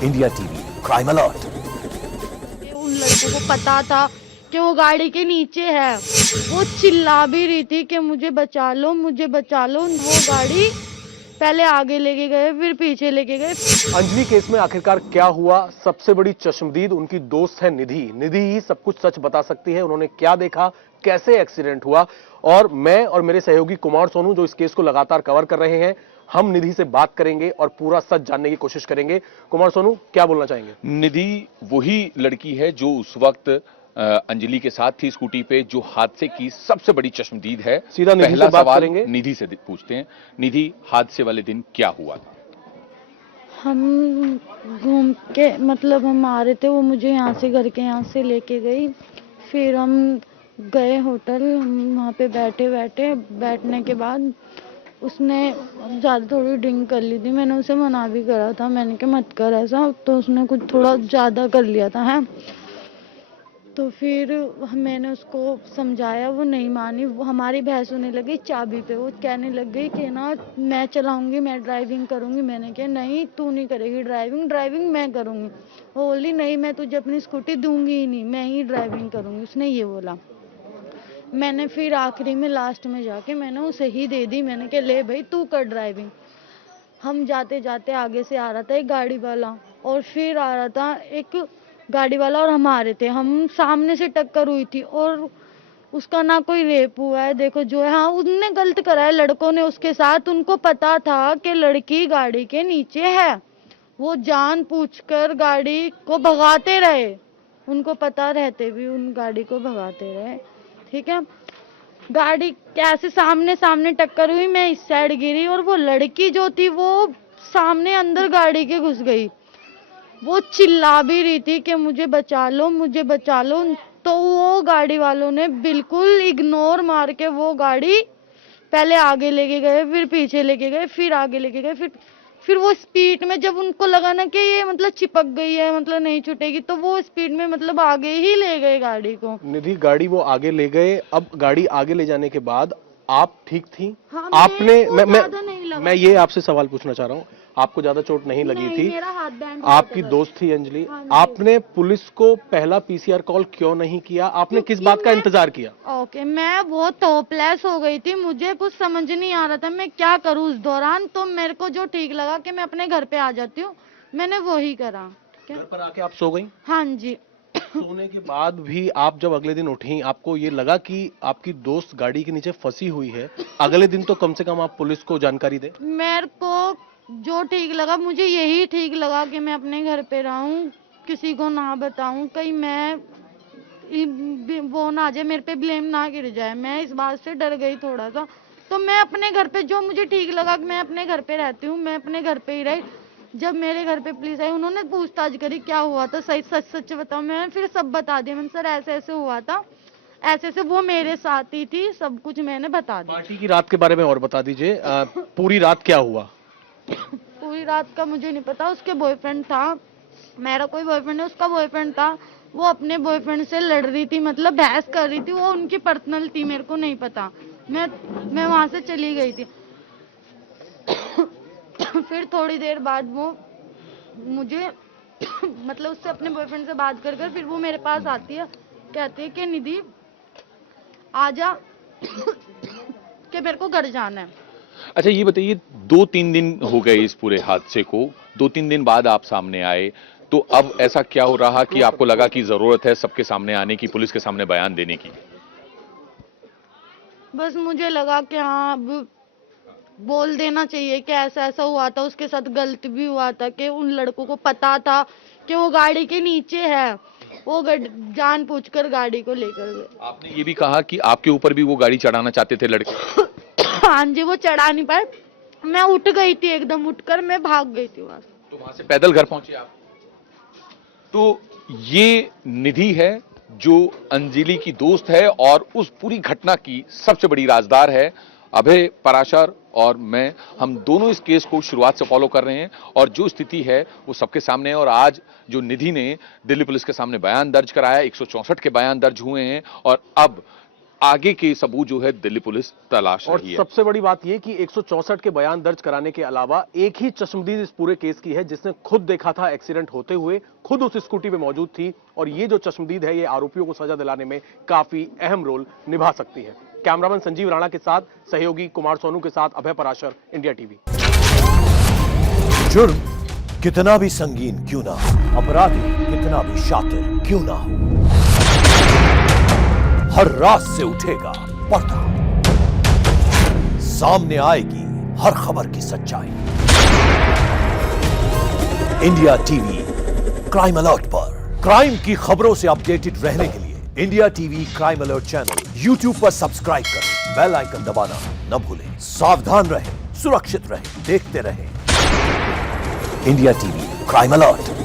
India TV crime alert. उन लड़कों को पता था कि वो गाड़ी के नीचे है। वो चिल्ला भी रही थी कि मुझे बचा लो, मुझे बचा लो। वो गाड़ी पहले आगे लेके गए, फिर पीछे लेके गए। अंजलि केस में आखिरकार क्या हुआ? सबसे बड़ी चश्मदीद उनकी दोस्त है निधि। निधि ही सब कुछ सच बता सकती है। उन्होंने क्या देखा, कैसे एक्सीडेंट हुआ, और मैं और मेरे सहयोगी कुमार सोनू जो इस केस को लगातार कवर कर रहे हैं, हम निधि से बात करेंगे और पूरा सच जानने की कोशिश करेंगे। कुमार सोनू, क्या बोलना चाहेंगे? निधि वही लड़की है जो उस वक्त अंजलि के साथ थी स्कूटी पे, जो हादसे की सबसे बड़ी चश्मदीद है। सीधा निधि पहला से बात सवाल करेंगे। निधि से पूछते हैं। निधि, हादसे वाले दिन क्या हुआ? हम घूम के मतलब हम आ रहे थे, वो मुझे यहाँ से घर के यहाँ से लेके गई। फिर हम गए होटल, हम वहाँ पे बैठने के बाद उसने ज़्यादा थोड़ी ड्रिंक कर ली थी। मैंने उसे मना भी करा था, मैंने कहा मत कर ऐसा, तो उसने कुछ थोड़ा ज़्यादा कर लिया था है। तो फिर मैंने उसको समझाया, वो नहीं मानी। वो हमारी बहस होने लगी चाबी पे। वो कहने लग गई कि ना मैं चलाऊंगी, मैं ड्राइविंग करूंगी। मैंने कहा नहीं, तू नहीं करेगी ड्राइविंग, ड्राइविंग मैं करूंगी। वो बोली नहीं, मैं तुझे अपनी स्कूटी दूंगी ही नहीं, मैं ही ड्राइविंग करूंगी। उसने ये बोला। मैंने फिर आखिरी में लास्ट में जाके मैंने उसे ही दे दी। मैंने कहा ले भाई तू कर ड्राइविंग। हम जाते जाते आगे से आ रहा था एक गाड़ी वाला, और फिर आ रहा था एक गाड़ी वाला, और हम आ रहे थे। हम सामने से टक्कर हुई थी, और उसका ना कोई रेप हुआ है देखो जो है। हाँ, उनने गलत करा है लड़कों ने उसके साथ। उनको पता था कि लड़की गाड़ी के नीचे है, वो जानबूझकर गाड़ी को भगाते रहे। उनको पता रहते भी उन गाड़ी को भगाते रहे। ठीक है, गाड़ी कैसे सामने सामने टक्कर हुई, मैं इस साइड गिरी, और वो लड़की जो थी वो सामने अंदर गाड़ी के घुस गई। वो चिल्ला भी रही थी कि मुझे बचा लो, मुझे बचा लो। तो वो गाड़ी वालों ने बिल्कुल इग्नोर मार के वो गाड़ी पहले आगे लेके गए, फिर पीछे लेके गए, फिर आगे लेके गए। फिर वो स्पीड में, जब उनको लगा ना कि ये मतलब चिपक गई है, मतलब नहीं छूटेगी, तो वो स्पीड में मतलब आगे ही ले गए गाड़ी को। निधि, गाड़ी वो आगे ले गए। अब गाड़ी आगे ले जाने के बाद आप ठीक थी? हाँ, आपने मेरे को ज्यादा नहीं लगा मैं ये आपसे सवाल पूछना चाह रहा हूँ, आपको ज्यादा चोट नहीं लगी नहीं, थी? मेरा हाथ बैंड आपकी दोस्त थी अंजलि। हाँ जी। आपने पुलिस को पहला पीसीआर कॉल क्यों नहीं किया? आपने किस बात का इंतजार किया? ओके, मैं बहुत होपलेस हो गई थी, मुझे कुछ समझ नहीं आ रहा था मैं क्या करूं उस दौरान। तो मेरे को जो ठीक लगा कि मैं अपने घर पे आ जाती हूँ, मैंने वो ही करा। घर पर आके आप सो गई? हाँ जी। सोने के बाद भी आप जब अगले दिन उठी, आपको ये लगा कि आपकी दोस्त गाड़ी के नीचे फंसी हुई है? अगले दिन तो कम से कम आप पुलिस को जानकारी दें। मेरे को जो ठीक लगा, मुझे यही ठीक लगा कि मैं अपने घर पे रहूं, किसी को ना बताऊं, कहीं मैं वो ना आ जाए, मेरे पे ब्लेम ना गिर जाए। मैं इस बात से डर गई थोड़ा सा। तो मैं अपने घर पे, जो मुझे ठीक लगा कि मैं अपने घर पे रहती हूँ, मैं अपने घर पे ही रही। जब मेरे घर पे पुलिस आई, उन्होंने पूछताछ करी क्या हुआ था, सही सच सच बताओ। मैंने फिर सब बता दिया। मैंने सर ऐसे ऐसे हुआ था, ऐसे ऐसे वो मेरे साथ ही थी, सब कुछ मैंने बता दिया। पार्टी की रात के बारे में और बता दीजिए। पूरी रात क्या हुआ? पूरी रात का मुझे नहीं पता। उसके बॉयफ्रेंड था, मेरा कोई बॉयफ्रेंड है, उसका बॉयफ्रेंड था। वो अपने बॉयफ्रेंड से लड़ रही थी, मतलब बहस कर रही थी। वो उनकी पर्सनल थी, मेरे को नहीं पता। मैं वहां से चली गई थी। फिर थोड़ी देर बाद वो मुझे मतलब उससे अपने बॉयफ्रेंड से बात कर कर फिर वो मेरे पास आती है, कहती है कि निधि आजा कि मेरे को घर जाना है। अच्छा, ये बताइए, 2-3 दिन हो गए इस पूरे हादसे को, 2-3 दिन बाद आप सामने आए, तो अब ऐसा क्या हो रहा कि आपको लगा कि जरूरत है सबके सामने आने की, पुलिस के सामने बयान देने की? बस मुझे लगा कि हाँ, अब बोल देना चाहिए कि ऐसा ऐसा हुआ था, उसके साथ गलत भी हुआ था, कि उन लड़कों को पता था कि वो गाड़ी के नीचे है। वो जानबूझकर गाड़ी को लेकर गए। आपने ये भी कहा कि आपके ऊपर भी वो गाड़ी चढ़ाना चाहते थे लड़के। हाँ जी, वो चढ़ा नहीं पाए। मैं उठ गई थी, एकदम उठकर मैं भाग गई थी वहां से। तो वहां से पैदल घर पहुंचे आप? तो ये निधि है जो अंजलि की दोस्त है और उस पूरी घटना की सबसे बड़ी राजदार है। अभय पराशर और मैं, हम दोनों इस केस को शुरुआत से फॉलो कर रहे हैं और जो स्थिति है वो सबके सामने है। और आज जो निधि ने दिल्ली पुलिस के सामने बयान दर्ज कराया, 164 के बयान दर्ज हुए हैं और अब आगे के सबूत जो है दिल्ली पुलिस तलाश और रही है। सबसे बड़ी बात यह कि 164 के बयान दर्ज कराने के अलावा एक ही चश्मदीद इस पूरे केस की है जिसने खुद देखा था एक्सीडेंट होते हुए, खुद उस स्कूटी पे मौजूद थी, और ये जो चश्मदीद है ये आरोपियों को सजा दिलाने में काफी अहम रोल निभा सकती है। कैमरामैन संजीव राणा के साथ सहयोगी कुमार सोनू के साथ अभय पराशर, इंडिया टीवी। जुर्म कितना भी संगीन क्यों ना हो, अपराधी कितना भी शातिर क्यों ना हो, हर रात से उठेगा पर्दा, सामने आएगी हर खबर की सच्चाई। इंडिया टीवी क्राइम अलर्ट पर क्राइम की खबरों से अपडेटेड रहने के लिए India TV crime alert channel YouTube पर सब्सक्राइब करें, बेल आइकन दबाना न भूलें। सावधान रहें, सुरक्षित रहें, देखते रहें। India TV crime alert.